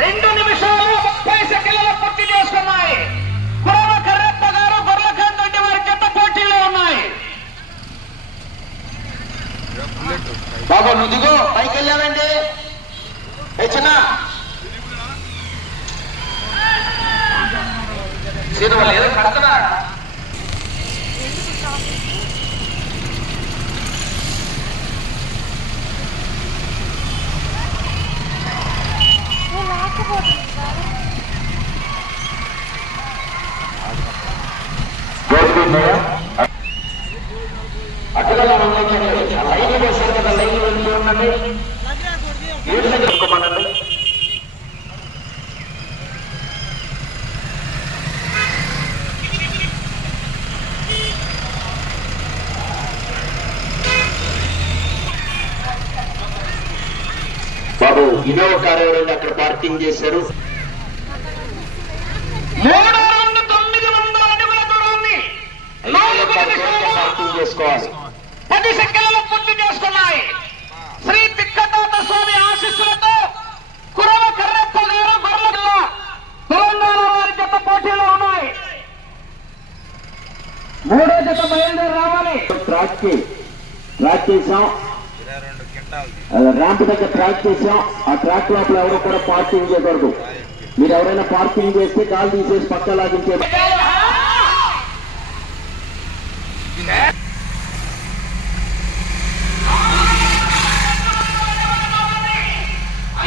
2 నిమిషాలు 30 సెకండ్ల పూర్తి చేసుకున్నాయి. కురవ కర్రప్ప గారు గొర్లఖాన్ రెడ్డి వారి జత పోటీలో ఉన్నాయి. బాబు నుదిగో పైకి వెళ్ళామండి. చిన్న వాళ్ళు ఏదో కడుతున్నారా? అటుగా లైన్ వేశారు కదా, లైన్ వెళ్తూ ఉండండి. తీసుకోమనండి. బాబు ఇన్నోవా కారు ఎవరైనా అక్కడ పార్కింగ్ చేశారు. 3,900 అడుగుల దూరాన్ని పార్కింగ్ చేసుకోవాలి. 10 సెకండ్లు పూర్తి చేసుకున్నాయి. శ్రీ తిక్కతాత స్వామి ఆశీస్సులతో కురవ కర్రప్ప గారు గొర్రెల తెలంగాణ వారి జత పోటీలో ఉన్నాయి. 3వ జత బయలుదేరి రావాలి. ట్రాక్ చేసాం, ర్యాంప్ దగ్గర ట్రాక్ చేసాం. ఆ ట్రాక్ లోపల ఎవరు కూడా పార్కింగ్ చేయకూడదు. మీరు ఎవరైనా పార్కింగ్ చేస్తే కాల్ తీసేసి పక్క లాగించే.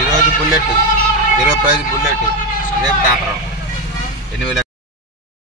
ఈరోజు బుల్లెట్, ఈరోజు ప్రైజ్ బుల్లెట్, రేపు టాపర్ 8,000